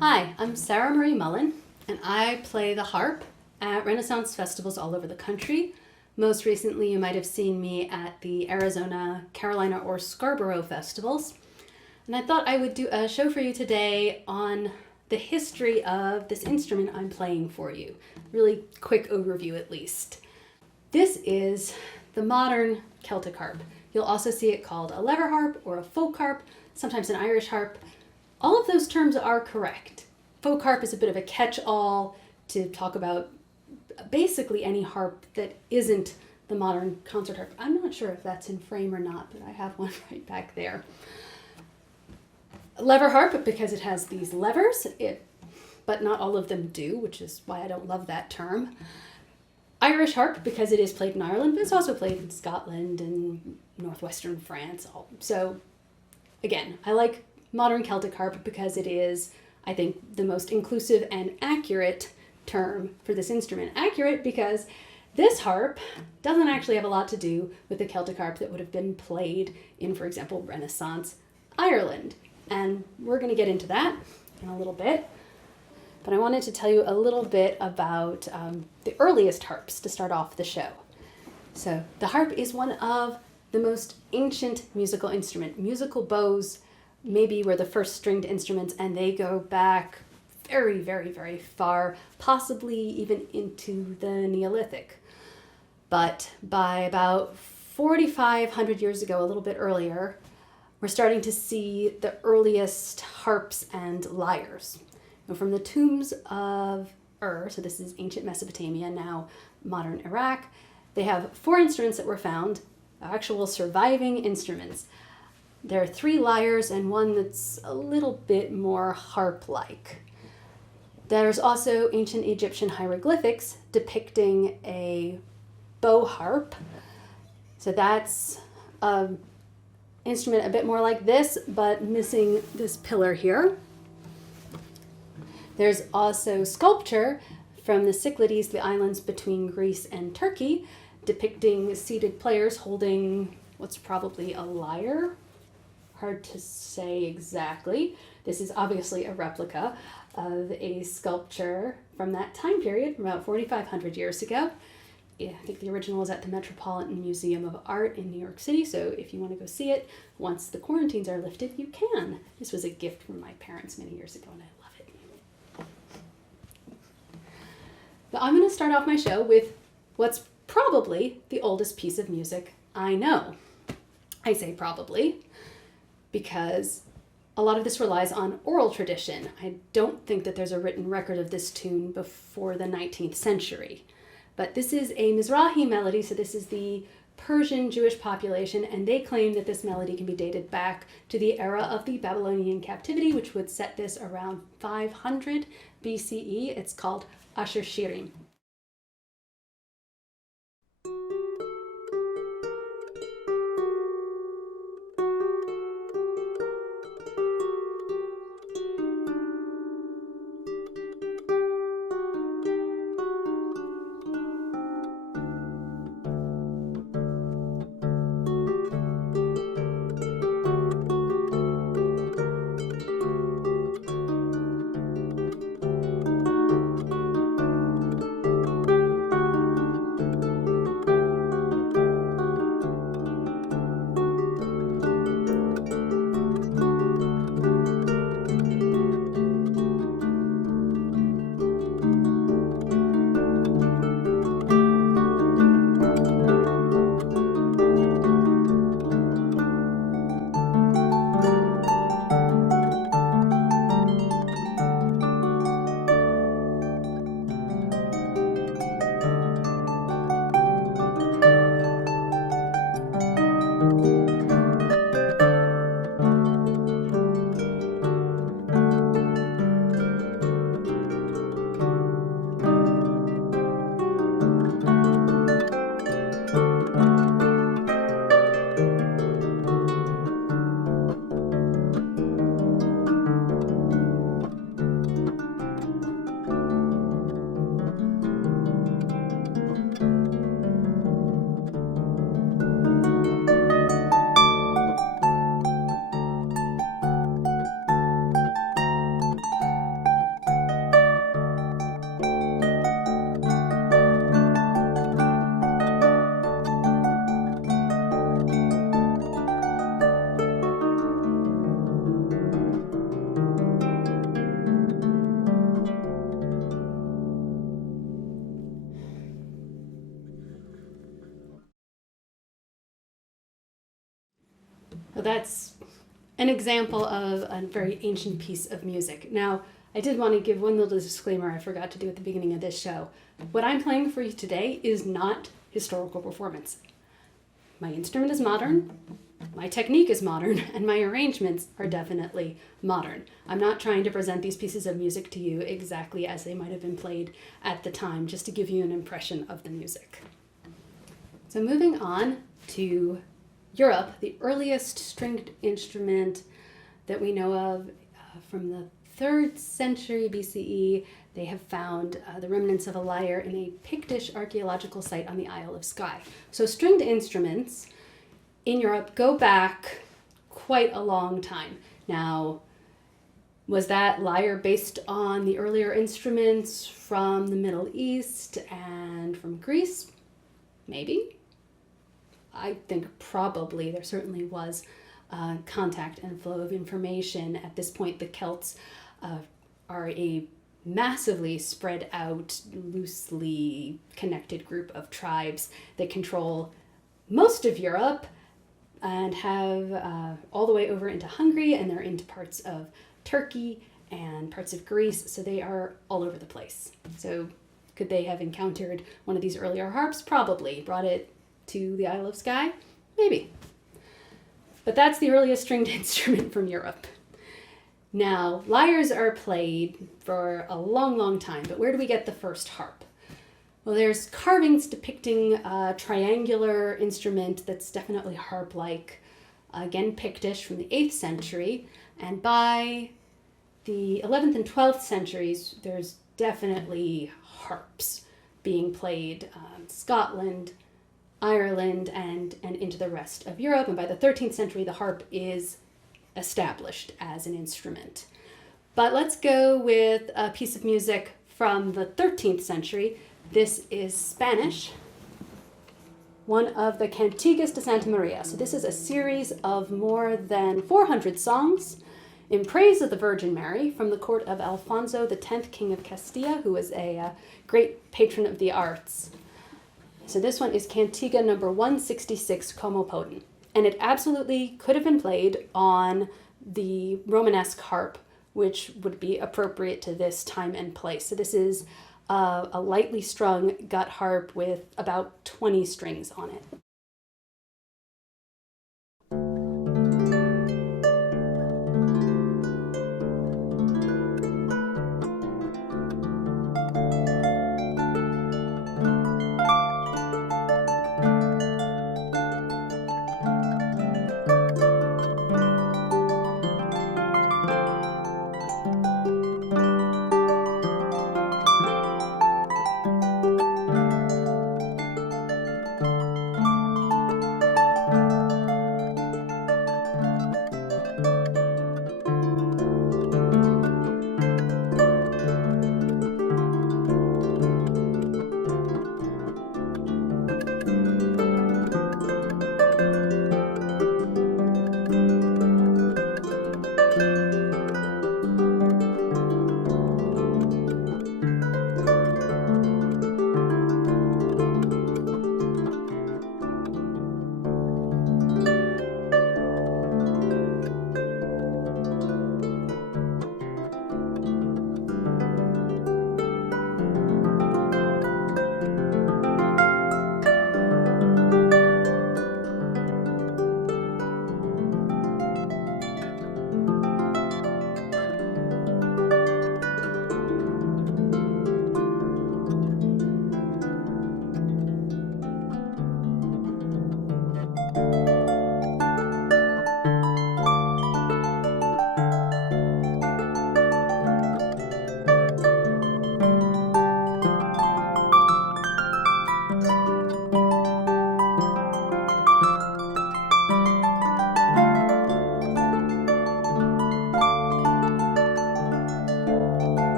Hi, I'm Sarah Marie Mullen, and I play the harp at Renaissance festivals all over the country. Most recently, you might have seen me at the Arizona, Carolina, or Scarborough festivals. And I thought I would do a show for you today on the history of this instrument I'm playing for you. Really quick overview, at least. This is the modern Celtic harp. You'll also see it called a lever harp or a folk harp, sometimes an Irish harp. All of those terms are correct. Folk harp is a bit of a catch-all to talk about basically any harp that isn't the modern concert harp. I'm not sure if that's in frame or not, but I have one right back there. Lever harp, because it has these levers, but not all of them do, which is why I don't love that term. Irish harp, because it is played in Ireland, but it's also played in Scotland and northwestern France. So again, I like modern Celtic harp because it is, I think, the most inclusive and accurate term for this instrument. Accurate because this harp doesn't actually have a lot to do with the Celtic harp that would have been played in, for example, Renaissance Ireland. And we're going to get into that in a little bit. But I wanted to tell you a little bit about the earliest harps to start off the show. So the harp is one of the most ancient musical instruments. Musical bows maybe were the first stringed instruments, and they go back very, very, very far, possibly even into the Neolithic. But by about 4,500 years ago, a little bit earlier, we're starting to see the earliest harps and lyres. And from the tombs of Ur, so this is ancient Mesopotamia, now modern Iraq, they have 4 instruments that were found, actual surviving instruments. There are 3 lyres and one that's a little bit more harp-like. There's also ancient Egyptian hieroglyphics depicting a bow harp. So that's an instrument a bit more like this, but missing this pillar here. There's also sculpture from the Cyclades, the islands between Greece and Turkey, depicting seated players holding what's probably a lyre. Hard to say exactly. This is obviously a replica of a sculpture from that time period, from about 4,500 years ago. Yeah, I think the original is at the Metropolitan Museum of Art in New York City, so if you want to go see it, once the quarantines are lifted, you can. This was a gift from my parents many years ago, and I love it. But I'm going to start off my show with what's probably the oldest piece of music I know. I say probably because a lot of this relies on oral tradition. I don't think that there's a written record of this tune before the 19th century. But this is a Mizrahi melody, so this is the Persian Jewish population, and they claim that this melody can be dated back to the era of the Babylonian captivity, which would set this around 500 BCE. It's called Asher Shirim. Well, that's an example of a very ancient piece of music. Now, I did want to give one little disclaimer I forgot to do at the beginning of this show. What I'm playing for you today is not historical performance. My instrument is modern, my technique is modern, and my arrangements are definitely modern. I'm not trying to present these pieces of music to you exactly as they might have been played at the time, just to give you an impression of the music. So moving on to Europe, the earliest stringed instrument that we know of from the 3rd century BCE, they have found the remnants of a lyre in a Pictish archaeological site on the Isle of Skye. So stringed instruments in Europe go back quite a long time. Now, was that lyre based on the earlier instruments from the Middle East and from Greece? Maybe. I think probably there certainly was contact and flow of information. At this point, the Celts are a massively spread out, loosely connected group of tribes that control most of Europe and have all the way over into Hungary, and they're into parts of Turkey and parts of Greece, so they are all over the place. So could they have encountered one of these earlier harps? Probably. Brought it to the Isle of Skye? Maybe. But that's the earliest stringed instrument from Europe. Now, lyres are played for a long, long time, but where do we get the first harp? Well, there's carvings depicting a triangular instrument that's definitely harp-like, again Pictish from the 8th century, and by the 11th and 12th centuries, there's definitely harps being played in Scotland, Ireland, and into the rest of Europe, and by the 13th century, the harp is established as an instrument. But let's go with a piece of music from the 13th century. This is Spanish, one of the Cantigas de Santa Maria. So this is a series of more than 400 songs in praise of the Virgin Mary from the court of Alfonso X, King of Castilla, who was a great patron of the arts. So this one is Cantiga number 166, Como Poten. And it absolutely could have been played on the Romanesque harp, which would be appropriate to this time and place. So this is a lightly strung gut harp with about 20 strings on it.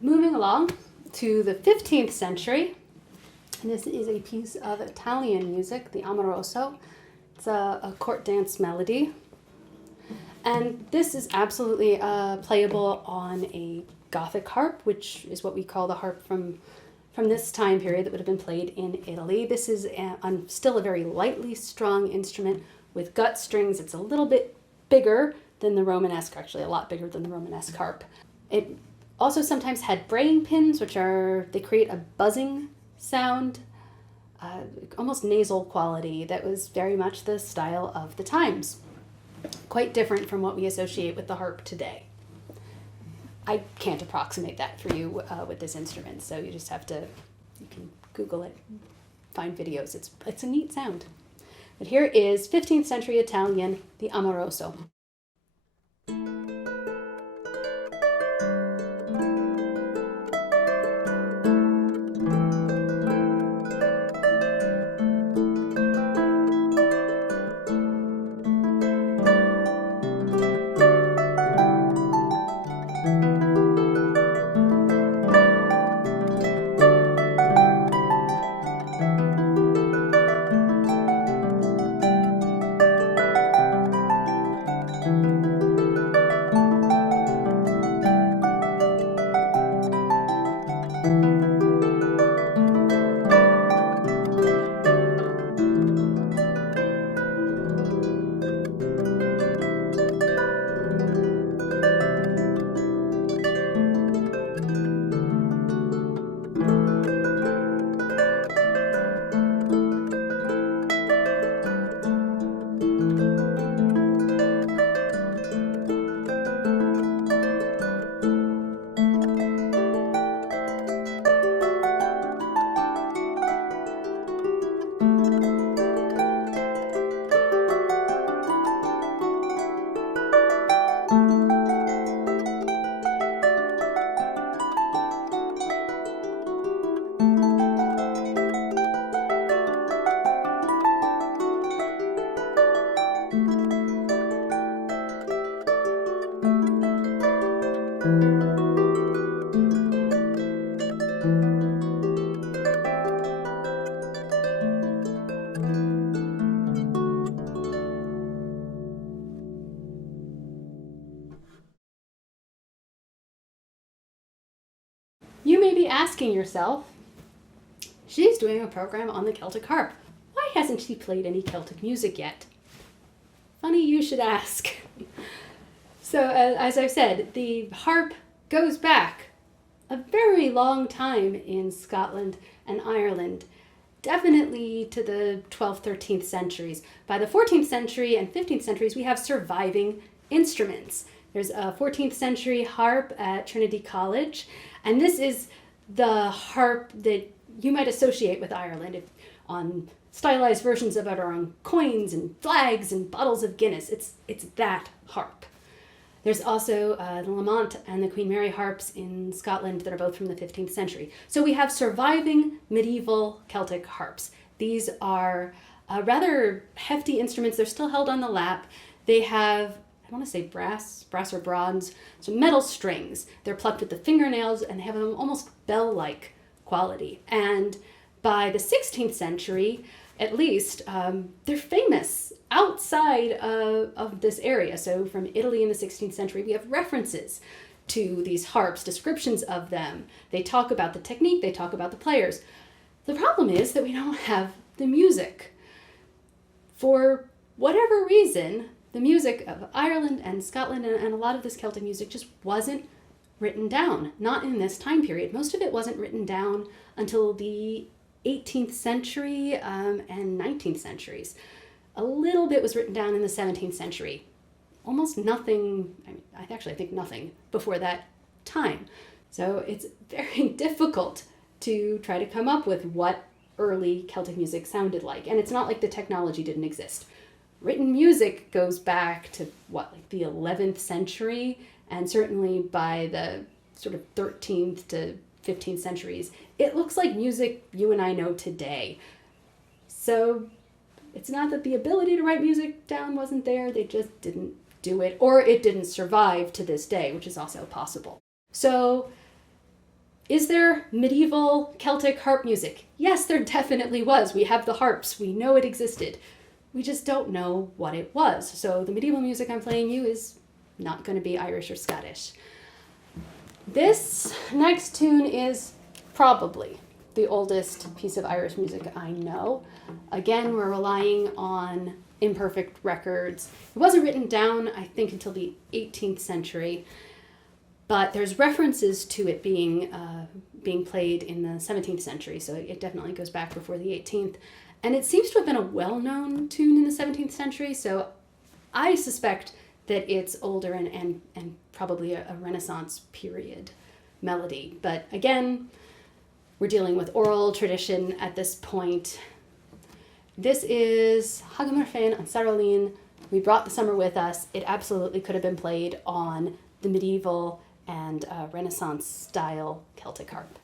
Moving along to the 15th century, this is a piece of Italian music, the Amoroso. It's a court dance melody. And this is absolutely playable on a Gothic harp, which is what we call the harp from this time period that would have been played in Italy. This is still a very lightly strung instrument with gut strings. It's a little bit bigger than the Romanesque, actually a lot bigger than the Romanesque harp. It also sometimes had braying pins, they create a buzzing sound, almost nasal quality that was very much the style of the times. Quite different from what we associate with the harp today. I can't approximate that for you with this instrument, so you just have to, you can Google it, find videos. It's a neat sound. But here is 15th century Italian, the Amoroso. You may be asking yourself, she's doing a program on the Celtic harp. Why hasn't she played any Celtic music yet? Funny you should ask. So, as I've said, the harp goes back a very long time in Scotland and Ireland, definitely to the 12th, 13th centuries. By the 14th century and 15th centuries, we have surviving instruments. There's a 14th century harp at Trinity College, and this is the harp that you might associate with Ireland on stylized versions of it or on coins and flags and bottles of Guinness. It's that harp. There's also the Lamont and the Queen Mary harps in Scotland that are both from the 15th century. So we have surviving medieval Celtic harps. These are rather hefty instruments. They're still held on the lap. They have, I want to say brass or bronze, so metal strings. They're plucked with the fingernails and they have an almost bell-like quality. And by the 16th century, at least, they're famous outside of this area. So from Italy in the 16th century, we have references to these harps, descriptions of them. They talk about the technique, they talk about the players. The problem is that we don't have the music. For whatever reason, the music of Ireland and Scotland and a lot of this Celtic music just wasn't written down, not in this time period. Most of it wasn't written down until the 18th century and 19th centuries. A little bit was written down in the 17th century. Almost nothing, I think nothing before that time. So it's very difficult to try to come up with what early Celtic music sounded like. And it's not like the technology didn't exist. Written music goes back to the 11th century, and certainly by the sort of 13th to 15th centuries, it looks like music you and I know today. So it's not that the ability to write music down wasn't there, they just didn't do it, or it didn't survive to this day, which is also possible. So is there medieval Celtic harp music? Yes, there definitely was. We have the harps. We know it existed. we just don't know what it was. So the medieval music I'm playing you is not going to be Irish or Scottish. This next tune is probably the oldest piece of Irish music I know. Again, we're relying on imperfect records. It wasn't written down, I think, until the 18th century, but there's references to it being played in the 17th century, so it definitely goes back before the 18th. And it seems to have been a well-known tune in the 17th century, so I suspect that it's older and probably a Renaissance period melody. But again, we're dealing with oral tradition at this point. This is Hagamar Féin an Sarolín. We brought the summer with us. It absolutely could have been played on the medieval and Renaissance style Celtic harp.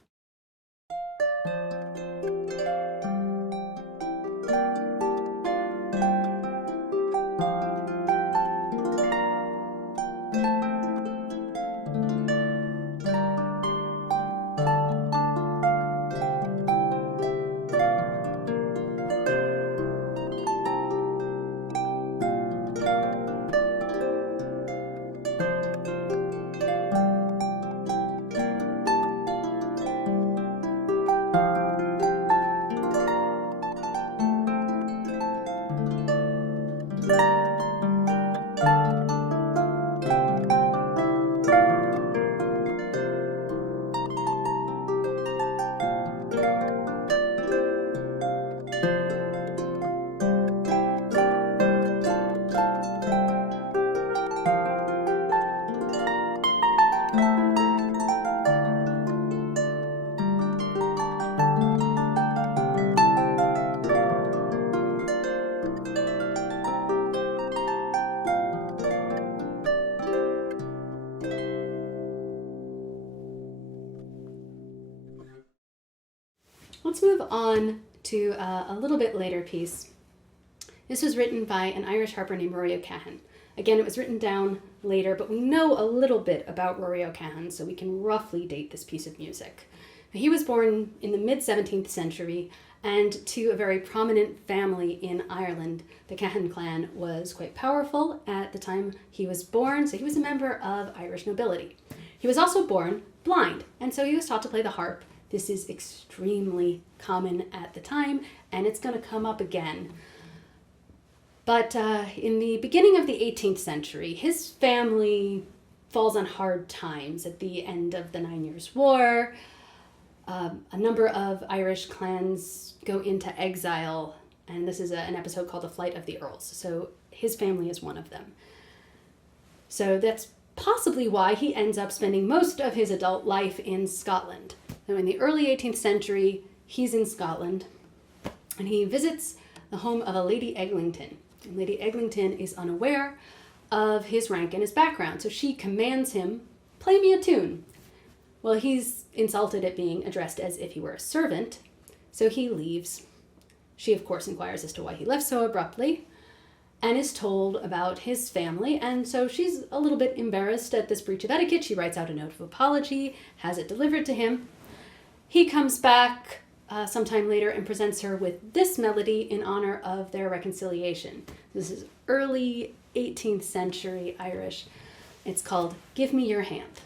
Let's move on to a little bit later piece. This was written by an Irish harper named Rory O'Cahan. Again, it was written down later, but we know a little bit about Rory O'Cahan, so we can roughly date this piece of music. He was born in the mid-17th century, and to a very prominent family in Ireland. The Cahan clan was quite powerful at the time he was born, so he was a member of Irish nobility. He was also born blind, and so he was taught to play the harp. This is extremely common at the time, and it's going to come up again. But in the beginning of the 18th century, his family falls on hard times at the end of the 9 Years' War. A number of Irish clans go into exile, and this is an episode called The Flight of the Earls. So his family is one of them. So that's possibly why he ends up spending most of his adult life in Scotland. Now, in the early 18th century, he's in Scotland, and he visits the home of a Lady Eglinton. And Lady Eglinton is unaware of his rank and his background, so she commands him, "Play me a tune." Well, he's insulted at being addressed as if he were a servant, so he leaves. She, of course, inquires as to why he left so abruptly, and is told about his family, and so she's a little bit embarrassed at this breach of etiquette. She writes out a note of apology, has it delivered to him. He comes back sometime later and presents her with this melody in honor of their reconciliation. This is early 18th century Irish. It's called "Give Me Your Hand."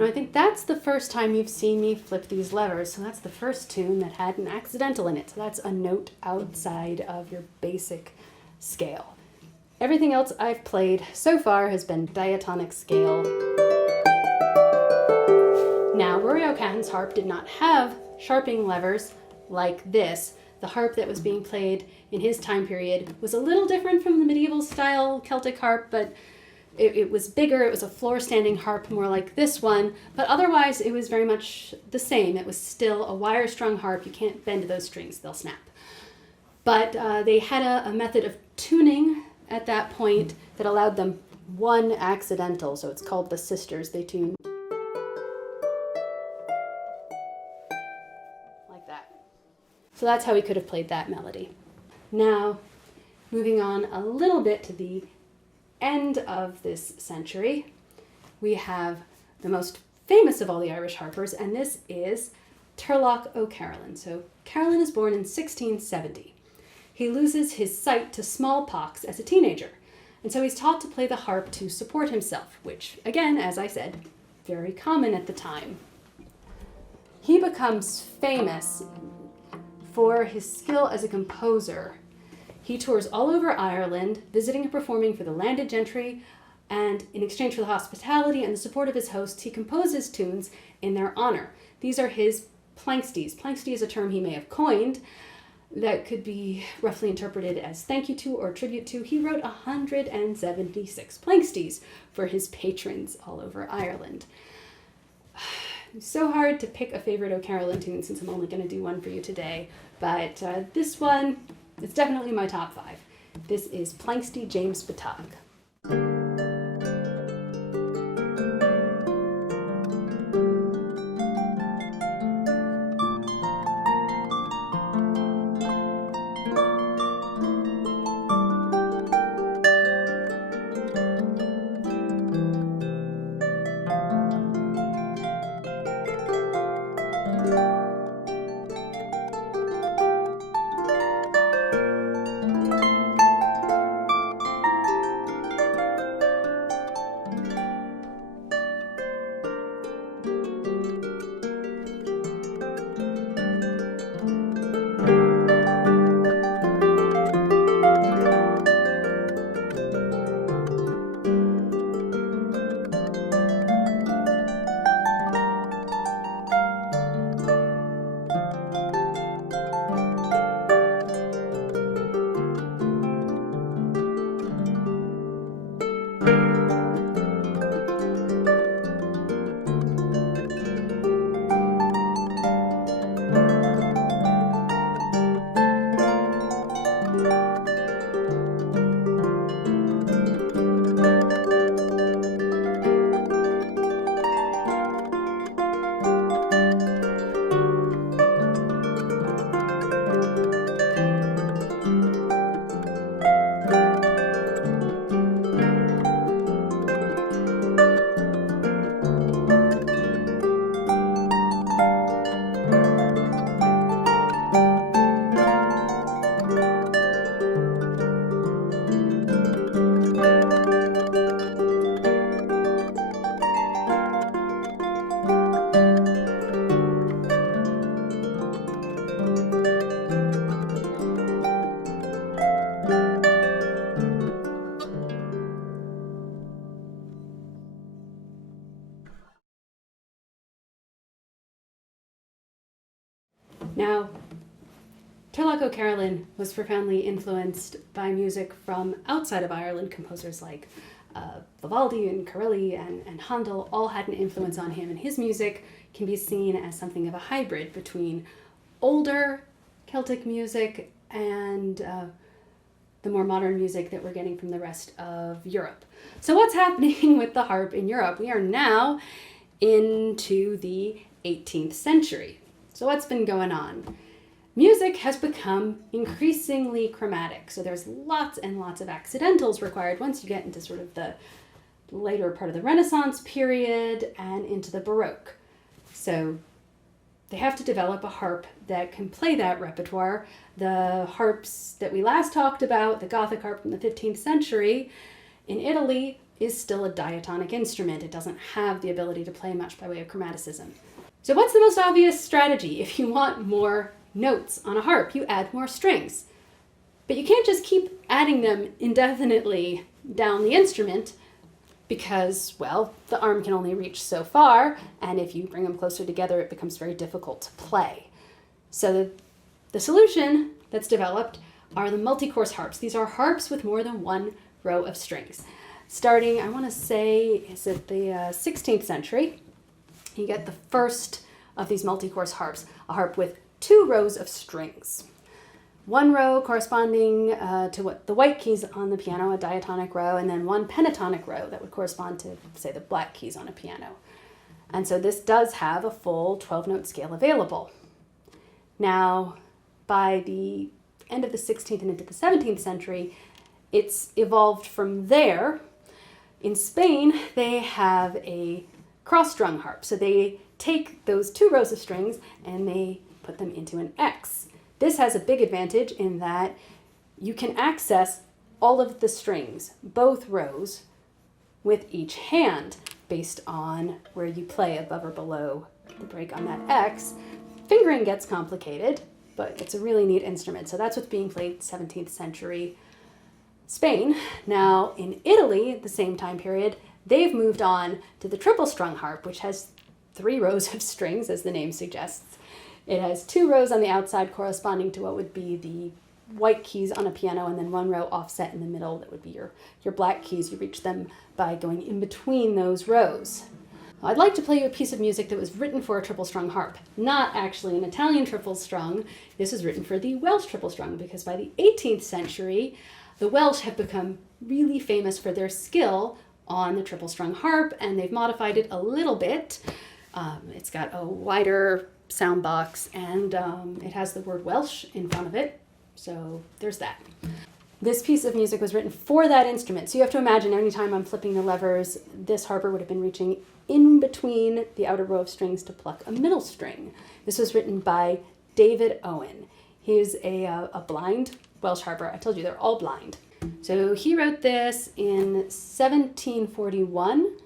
Now I think that's the first time you've seen me flip these levers, so that's the first tune that had an accidental in it. So that's a note outside of your basic scale. Everything else I've played so far has been diatonic scale. Now, Rory O'Cahan's harp did not have sharping levers like this. The harp that was being played in his time period was a little different from the medieval style Celtic harp, but it was bigger. It was a floor-standing harp, more like this one, but otherwise it was very much the same. It was still a wire-strung harp. You can't bend those strings, they'll snap. But they had a method of tuning at that point that allowed them one accidental, so it's called the sisters. They tuned like that. So that's how he could have played that melody. Now, moving on a little bit to the end of this century, we have the most famous of all the Irish harpers, and this is Turlough O'Carolan. So Carolan is born in 1670. He loses his sight to smallpox as a teenager, and so he's taught to play the harp to support himself, which, again, as I said, very common at the time. He becomes famous for his skill as a composer. He tours all over Ireland, visiting and performing for the landed gentry, and in exchange for the hospitality and the support of his hosts, he composes tunes in their honor. These are his planksties. Planksty is a term he may have coined that could be roughly interpreted as thank you to or tribute to. He wrote 176 planksties for his patrons all over Ireland. It's so hard to pick a favorite O'Carolan tune since I'm only going to do one for you today, but this one, it's definitely my top 5. This is Planksty James Batag. Now, Turlough O'Carolan was profoundly influenced by music from outside of Ireland. Composers like Vivaldi and Corelli and Handel all had an influence on him, and his music can be seen as something of a hybrid between older Celtic music and the more modern music that we're getting from the rest of Europe. So what's happening with the harp in Europe? We are now into the 18th century. So what's been going on? Music has become increasingly chromatic. So there's lots and lots of accidentals required once you get into sort of the later part of the Renaissance period and into the Baroque. So they have to develop a harp that can play that repertoire. The harps that we last talked about, the Gothic harp from the 15th century in Italy, is still a diatonic instrument. It doesn't have the ability to play much by way of chromaticism. So what's the most obvious strategy? If you want more notes on a harp, you add more strings. But you can't just keep adding them indefinitely down the instrument because, well, the arm can only reach so far, and if you bring them closer together, it becomes very difficult to play. So the solution that's developed are the multi-course harps. These are harps with more than one row of strings. Starting, I want to say, is it the 16th century? You get the first of these multi-course harps, a harp with 2 rows of strings. One row corresponding to what the white keys on the piano, a diatonic row, and then one pentatonic row that would correspond to, say, the black keys on a piano. And so this does have a full 12-note scale available. Now, by the end of the 16th and into the 17th century, it's evolved from there. In Spain, they have a cross-strung harp. So they take those 2 rows of strings and they put them into an X. This has a big advantage in that you can access all of the strings, both rows, with each hand based on where you play above or below the break on that X. Fingering gets complicated, but it's a really neat instrument. So that's what's being played in 17th century Spain. Now in Italy, at the same time period, they've moved on to the triple strung harp, which has 3 rows of strings, as the name suggests. It has 2 rows on the outside corresponding to what would be the white keys on a piano, and then 1 row offset in the middle that would be your black keys. You reach them by going in between those rows. I'd like to play you a piece of music that was written for a triple strung harp, not actually an Italian triple strung. This was written for the Welsh triple strung, because by the 18th century, the Welsh have become really famous for their skill on the triple strung harp, and they've modified it a little bit. It's got a wider sound box, and it has the word Welsh in front of it, so there's that. This piece of music was written for that instrument, so you have to imagine anytime I'm flipping the levers, this harper would have been reaching in between the outer row of strings to pluck a middle string. This was written by David Owen. He's a blind Welsh harper. I told you they're all blind. So he wrote this in 1741.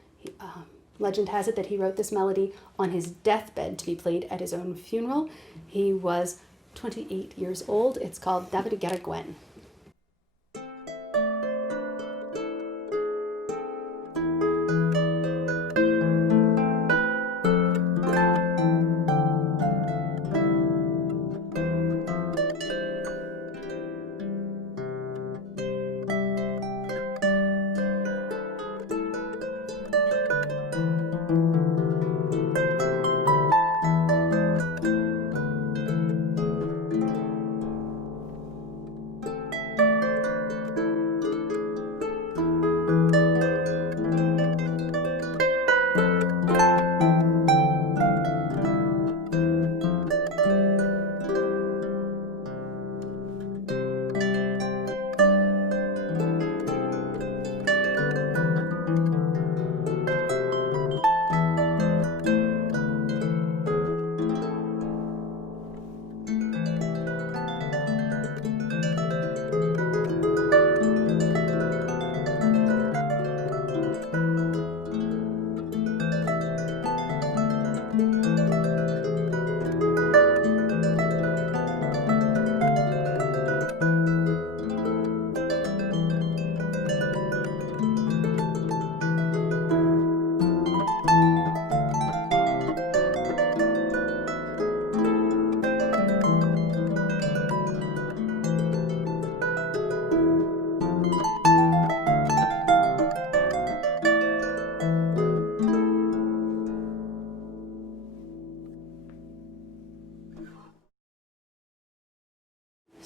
Legend has it that he wrote this melody on his deathbed to be played at his own funeral. He was 28 years old. It's called David Gwen.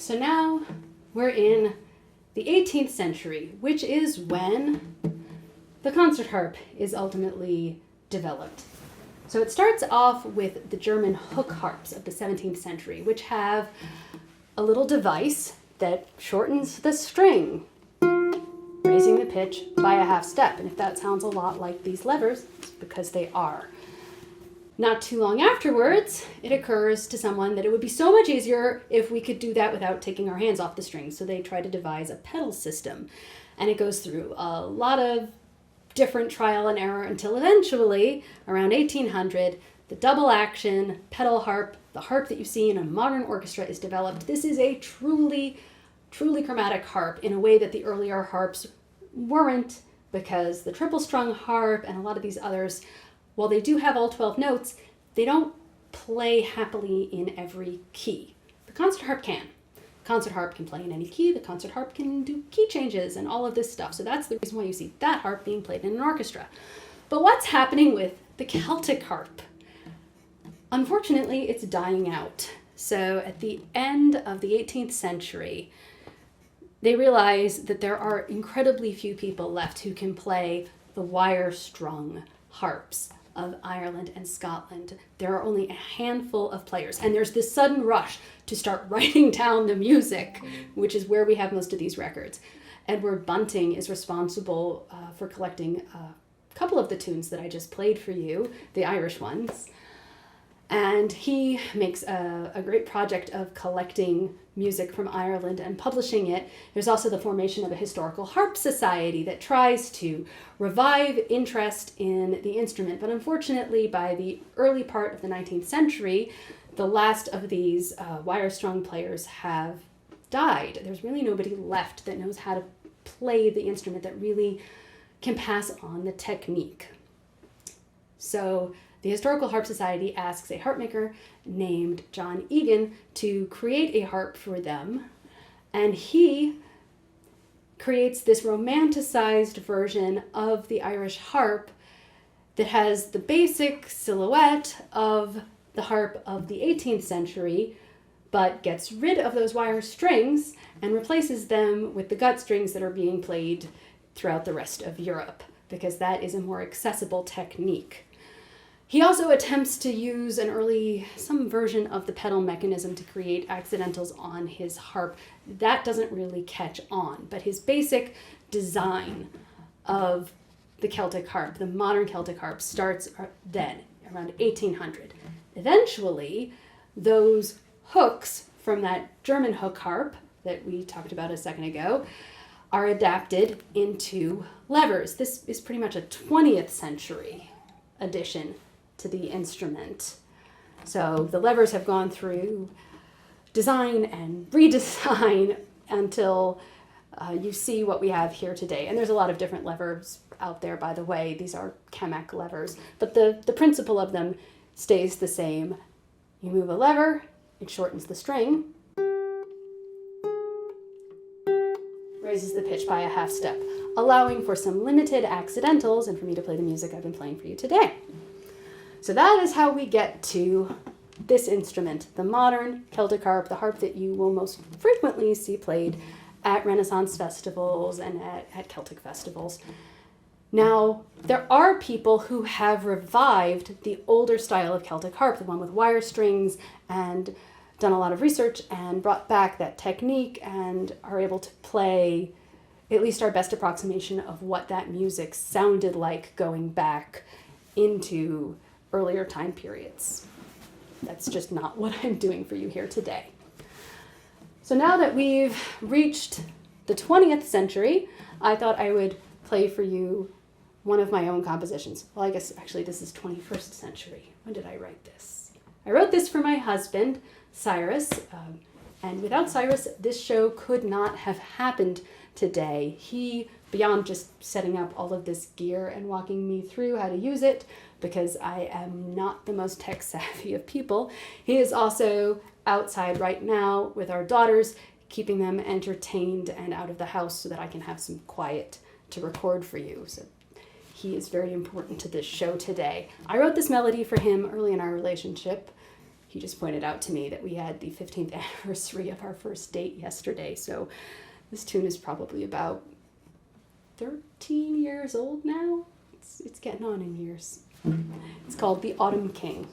So now we're in the 18th century, which is when the concert harp is ultimately developed. So it starts off with the German hook harps of the 17th century, which have a little device that shortens the string, raising the pitch by a half step. And if that sounds a lot like these levers, it's because they are. Not too long afterwards, it occurs to someone that it would be so much easier if we could do that without taking our hands off the strings. So they try to devise a pedal system. And it goes through a lot of different trial and error until eventually, around 1800, the double action pedal harp, the harp that you see in a modern orchestra, is developed. This is a truly chromatic harp in a way that the earlier harps weren't, because the triple strung harp and a lot of these others, while they do have all 12 notes, they don't play happily in every key. The concert harp can. The concert harp can play in any key. The concert harp can do key changes and all of this stuff. So that's the reason why you see that harp being played in an orchestra. But what's happening with the Celtic harp? Unfortunately, it's dying out. So at the end of the 18th century, they realize that there are incredibly few people left who can play the wire-strung harps of Ireland and Scotland. There are only a handful of players, and there's this sudden rush to start writing down the music, which is where we have most of these records. Edward Bunting is responsible for collecting a couple of the tunes that I just played for you, the Irish ones. And he makes a great project of collecting music from Ireland and publishing it. There's also the formation of a historical harp society that tries to revive interest in the instrument. But unfortunately, by the early part of the 19th century, the last of these wire-strung players have died. There's really nobody left that knows how to play the instrument, that really can pass on the technique. So the Historical Harp Society asks a harp maker named John Egan to create a harp for them, and he creates this romanticized version of the Irish harp that has the basic silhouette of the harp of the 18th century, but gets rid of those wire strings and replaces them with the gut strings that are being played throughout the rest of Europe, because that is a more accessible technique. He also attempts to use some version of the pedal mechanism to create accidentals on his harp. That doesn't really catch on, but his basic design of the Celtic harp, the modern Celtic harp, starts then, around 1800. Eventually, those hooks from that German hook harp that we talked about a second ago are adapted into levers. This is pretty much a 20th century addition to the instrument. So the levers have gone through design and redesign until you see what we have here today. And there's a lot of different levers out there, by the way. These are Kamek levers, but the principle of them stays the same. You move a lever, it shortens the string, raises the pitch by a half step, allowing for some limited accidentals and for me to play the music I've been playing for you today. So that is how we get to this instrument, the modern Celtic harp, the harp that you will most frequently see played at Renaissance festivals and at Celtic festivals. Now, there are people who have revived the older style of Celtic harp, the one with wire strings, and done a lot of research and brought back that technique and are able to play at least our best approximation of what that music sounded like going back into earlier time periods. That's just not what I'm doing for you here today. So now that we've reached the 20th century, I thought I would play for you one of my own compositions. Well, I guess actually this is 21st century. When did I write this? I wrote this for my husband, Cyrus, and without Cyrus, this show could not have happened today. He, beyond just setting up all of this gear and walking me through how to use it, because I am not the most tech savvy of people, he is also outside right now with our daughters, keeping them entertained and out of the house so that I can have some quiet to record for you. So he is very important to this show today. I wrote this melody for him early in our relationship. He just pointed out to me that we had the 15th anniversary of our first date yesterday, so this tune is probably about 13 years old now. It's getting on in years. It's called The Autumn King.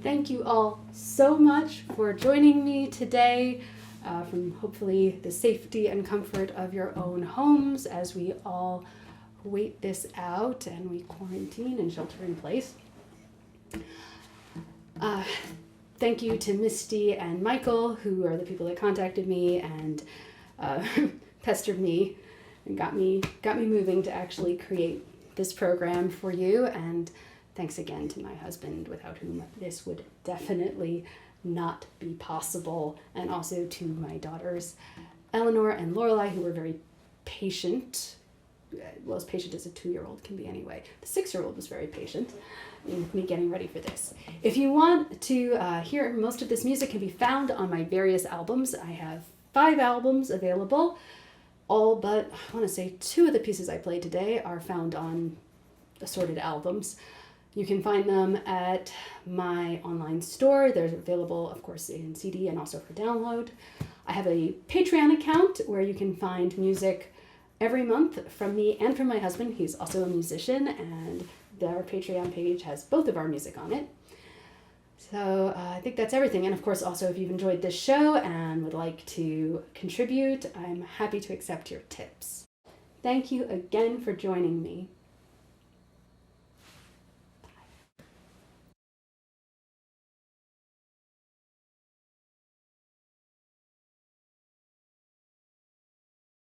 Thank you all so much for joining me today from hopefully the safety and comfort of your own homes as we all wait this out and we quarantine and shelter in place. Thank you to Misty and Michael, who are the people that contacted me and pestered me and got me moving to actually create this program for you. And thanks again to my husband, without whom this would definitely not be possible. And also to my daughters, Eleanor and Lorelai, who were very patient. Well, as patient as a 2-year-old can be anyway. The 6-year-old was very patient in me getting ready for this. If you want to hear, most of this music can be found on my various albums. I have 5 albums available. All but, I want to say, 2 of the pieces I played today are found on assorted albums. You can find them at my online store. They're available, of course, in CD and also for download. I have a Patreon account where you can find music every month from me and from my husband. He's also a musician, and our Patreon page has both of our music on it. So I think that's everything. And of course, also, if you've enjoyed this show and would like to contribute, I'm happy to accept your tips. Thank you again for joining me.